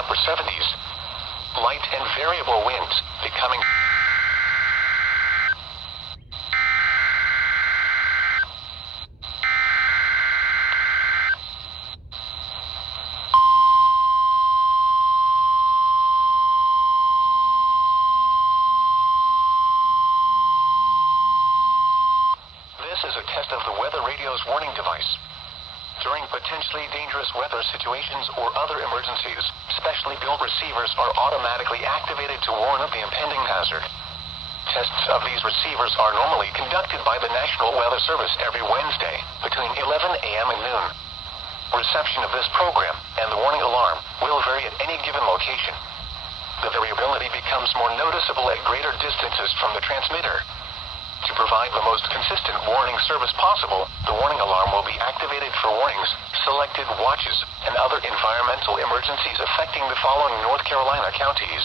upper 70s. Light and variable winds becoming. This is a test of the weather radio's warning device. During potentially dangerous weather situations or other emergencies, specially built receivers are automatically activated to warn of the impending hazard. Tests of these receivers are normally conducted by the National Weather Service every Wednesday between 11 a.m. and noon. Reception of this program and the warning alarm will vary at any given location. The variability becomes more noticeable at greater distances from the transmitter. To provide the most consistent warning service possible, the warning alarm will be activated for warnings, selected watches, and other environmental emergencies affecting the following North Carolina counties: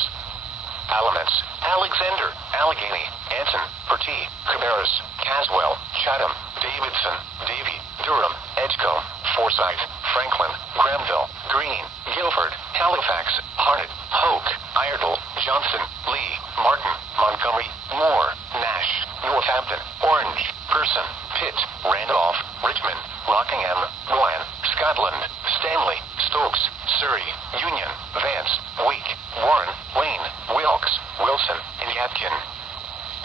Alamance, Alexander, Allegheny, Anson, Pertee, Cabarrus, Caswell, Chatham, Davidson, Davie, Durham, Edgecombe, Forsyth, Franklin, Granville, Greene, Guilford, Halifax, Harnett, Hoke, Iredell, Johnson, Lee, Martin, Montgomery, Moore, Nash, Northampton, Orange, Person, Pitt, Randolph, Richmond, Rockingham, Rowan, Scotland, Stanley, Stokes, Surrey, Union, Vance, Wake, Warren, Wayne, Wilkes, Wilson, and Yadkin.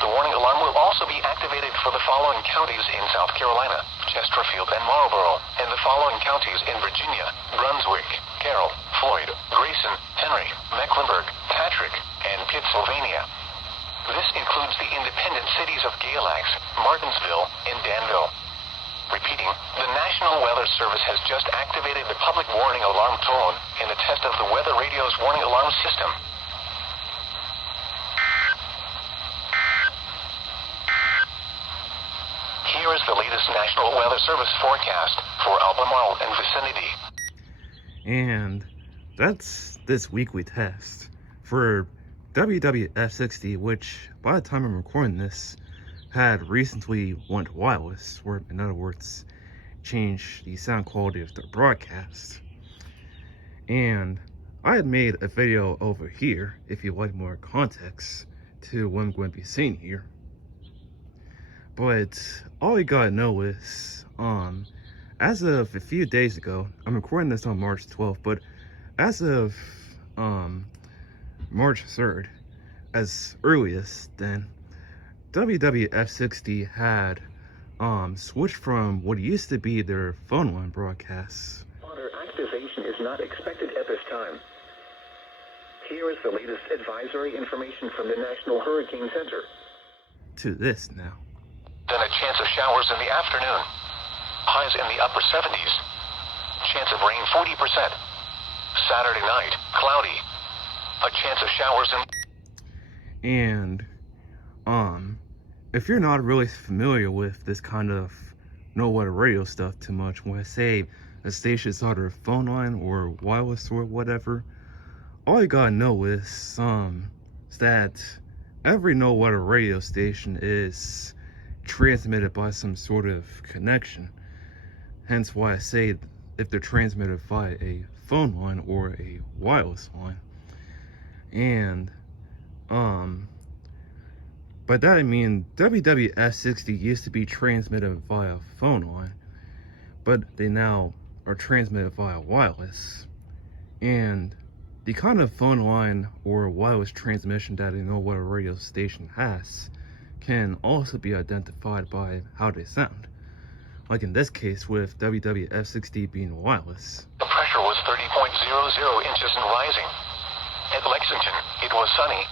The warning alarm will also be activated for the following counties in South Carolina: Chesterfield and Marlborough, and the following counties in Virginia: Brunswick, Carroll, Floyd, Grayson, Henry, Mecklenburg, Patrick, and Pittsylvania. This includes the independent cities of Galax, Martinsville, and Danville. Repeating, the National Weather Service has just activated the public warning alarm tone in the test of the weather radio's warning alarm system. Here is the latest National Weather Service forecast for Albemarle and vicinity. And that's this weekly test for WWF60, which by the time I'm recording this had recently went wireless, or in other words, changed the sound quality of their broadcast. And I had made a video over here, if you like more context to what I'm going to be saying here. But all you gotta know is, as of a few days ago, I'm recording this on March 12th, but as of March 3rd, as earliest then, WWF60 had switched from what used to be their phone line broadcasts. Water activation is not expected at this time. Here is the latest advisory information from the National Hurricane Center. To this now. Then a chance of showers in the afternoon. Highs in the upper 70s. Chance of rain 40%. Saturday night, cloudy. A chance of showers in... And, if you're not really familiar with this kind of no weather radio stuff too much, when I say a station's either a phone line or wireless or whatever, all you gotta know is that every no weather radio station is transmitted by some sort of connection. Hence why I say if they're transmitted via a phone line or a wireless line. And by that I mean WWF60 used to be transmitted via phone line, but they now are transmitted via wireless. And the kind of phone line or wireless transmission that a no weather radio station has can also be identified by how they sound. Like in this case with WWF60 being wireless. The pressure was 30.00 inches and rising. At Lexington, it was sunny.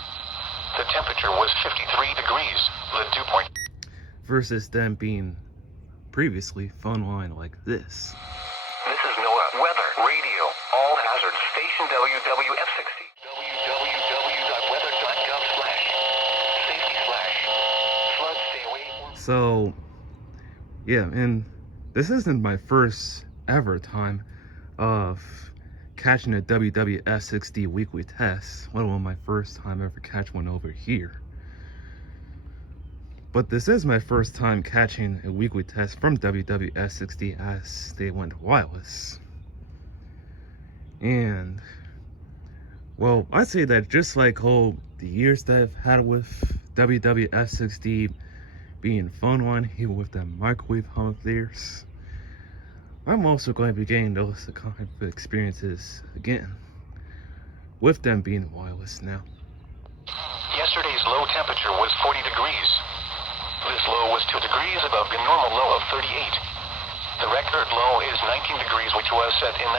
The temperature was 53 degrees. The dew point. Versus them being previously phone line like this. This is NOAA Weather Radio. All hazards. Station WWF60. www.weather.gov/safety/flood stay away. So, yeah, and this isn't my first ever time of catching a WWF60 weekly test, let alone my first time ever catch one over here. But this is my first time catching a weekly test from WWF60 as they went wireless. And Well, I'd say that just like all the years that I've had with WWF60 being phone line, even with that microwave hum of theirs, I'm also going to be getting those kind of experiences again, with them being wireless now. Yesterday's low temperature was 40 degrees. This low was 2 degrees above the normal low of 38. The record low is 19 degrees, which was set in